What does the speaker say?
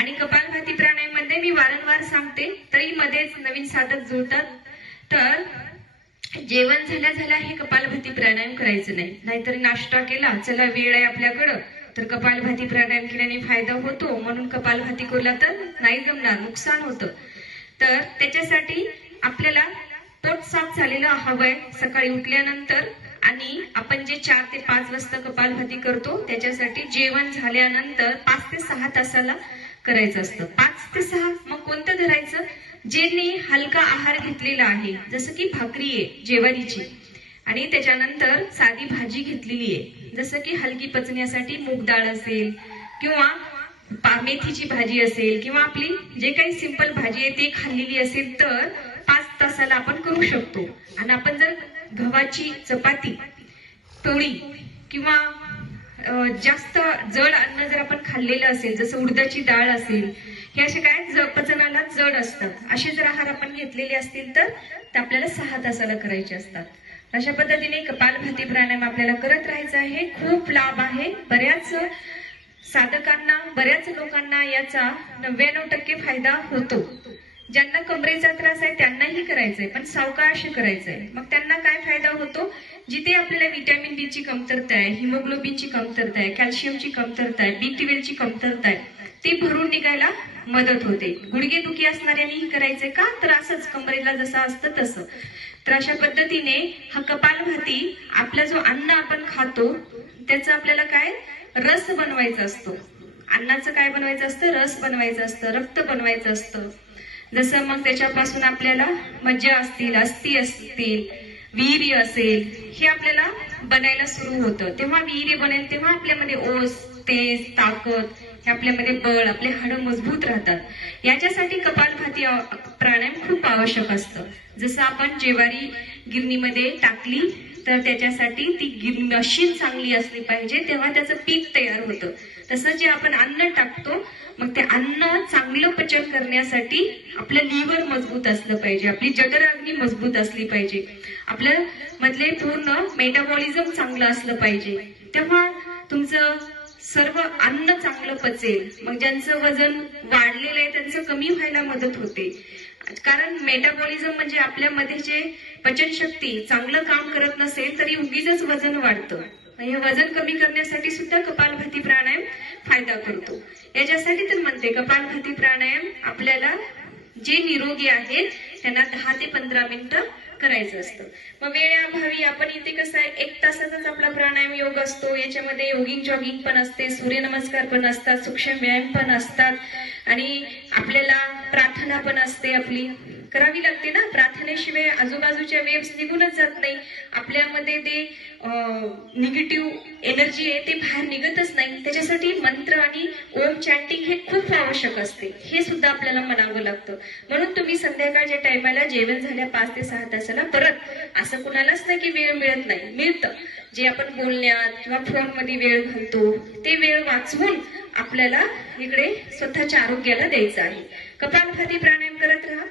आणि कपालभाती प्राणायाम मध्ये मी वारंवार सांगते तरी मध्येच नवीन साधक जुळतात, तर जेवण झाल्या झाल्या हे कपालभाती प्राणायाम करायचं नाही. नाहीतर नाश्ता केला, चला वेळ आहे आपल्याकडं, तर कपालभाती प्राणायाम केल्याने फायदा होतो म्हणून कपालभाती केला तर नाही जमणार, नुकसान होतं. तर त्याच्यासाठी आपल्याला पोट साफ झालेलं हवंय सकाळी उठल्यानंतर. आणि आपण जे 4 ते 5 वाजता कपालभाती करतो त्याच्यासाठी जेवण झाल्यानंतर 5 ते 6 तासाला करायचं असतं. 5 ते 6 मग कोणतं धरायचं? ज्यांनी हलका आहार घेतलेला आहे, जसं की भाकरी आहे ज्वारीची आणि त्याच्यानंतर साधी भाजी घेतलेली आहे, जसं की हलकी पचण्यासाठी मूग डाळ असेल किंवा मेथीची भाजी असेल किंवा आपली जे काही सिंपल भाजी आहे ते खाल्लेली असेल तर 5 तासाला आपण करू शकतो. आणि आपण जर गव्हाची चपाती, पोळी किंवा जास्त जड अन्न जर आपण खाल्लेलं असेल, जसं उडदाची डाळ असेल, हे असे काय पचनाला जड असतात, असे जर आहार आपण घेतलेले असतील तर आपल्याला 6 तासाला करायचे असतात. अशा पद्धतीने कपालभाती प्राणायाम आपल्याला करत राहायचं आहे. खूप लाभ आहे. बऱ्याच साधकांना, बऱ्याच लोकांना याचा 99% फायदा होतो. ज्यांना कमरेचा त्रास आहे त्यांनाही करायचंय, पण सावकाश करायचंय. मग त्यांना काय फायदा होतो? जिथे आपल्याला व्हिटॅमिन डी ची कमतरता आहे, हिमोग्लोबिनची कमतरता आहे, कॅल्शियमची कमतरता आहे, B12 ची कमतरता आहे, ती भरून निघायला मदत होते. गुडघेदुखी असणाऱ्यांनीही करायचंय का? तर असंच कमरेला जसं असतं तसं. तर अशा पद्धतीने हा कपालभाती आपला जो अन्न आपण खातो त्याचा आपल्याला काय रस बनवायचा असतो. अन्नाचं काय बनवायचं असतं? रस बनवायचं असतं, रक्त बनवायचं असतं. जसं मग त्याच्यापासून आपल्याला मज्जा असतील, अस्थी असतील, वीर्य असेल, हे आपल्याला बनायला सुरू होतं. तेव्हा वीर्य बनेल तेव्हा आपल्यामध्ये ओस, तेज, ताकद, हे आपल्यामध्ये बळ, आपले हाडं मजबूत राहतात. याच्यासाठी कपालभाती प्राणायाम खूप आवश्यक असतं. जसं आपण ज्वारी गिरणीमध्ये टाकली तर त्याच्यासाठी ती मशीन चांगली असली पाहिजे, तेव्हा त्याचं पीक तयार होतं. तसं जे आपण अन्न टाकतो, मग ते अन्न चांगलं पचन करण्यासाठी आपलं लिव्हर मजबूत असलं पाहिजे, आपली जठराग्नी मजबूत असली पाहिजे, आपलं मधले पूर्ण मेटाबॉलिझम चांगलं असलं पाहिजे, तेव्हा तुमचं सर्व अन्न चांगलं पचेल. मग ज्यांचं वजन वाढलेलं आहे त्यांचं कमी व्हायला मदत होते. कारण मेटाबॉलिझम म्हणजे आपल्यामध्ये जे पचनशक्ती चांगलं काम करत नसेल तरी उगीच वजन वाढतं. हे वजन कमी करण्यासाठी सुद्धा कपालभाती प्राणायाम फायदा करतो. याच्यासाठी तर म्हणते कपालभाती प्राणायाम आपल्याला जे निरोगी आहेत त्यांना 10 ते 15 मिनिटं करायचं असतं. मग वेळेअभावी आपण इथे कसं आहे 1 तासाचाच आपला प्राणायाम योग असतो. याच्यामध्ये योगिक जॉगिंग पण असते, सूर्यनमस्कार पण असतात, सूक्ष्म व्यायाम पण असतात आणि आपल्याला प्रार्थना पण असते, आपली करावी लागते ना. प्रार्थनेशिवाय आजूबाजूच्या वेव्स निघूनच जात नाही. आपल्यामध्ये ते निगेटिव्ह एनर्जी आहे ते बाहेर निघतच नाही. त्याच्यासाठी मंत्र आणि ओम चॅन्टिंग हे खूप आवश्यक असते. हे सुद्धा आपल्याला म्हणावं लागतं. म्हणून तुम्ही संध्याकाळच्या टायमाला जेवण झाल्या 5 ते 6 तासाला परत असं कुणालाच नाही की वेळ मिळत नाही, मिळतं. जे आपण बोलण्यात किंवा फोन मध्ये वेळ घालतो ते वेळ वाचवून आपल्याला इकडे स्वतःच्या आरोग्याला द्यायचं आहे. कपालभाती प्राणायाम करत राहा.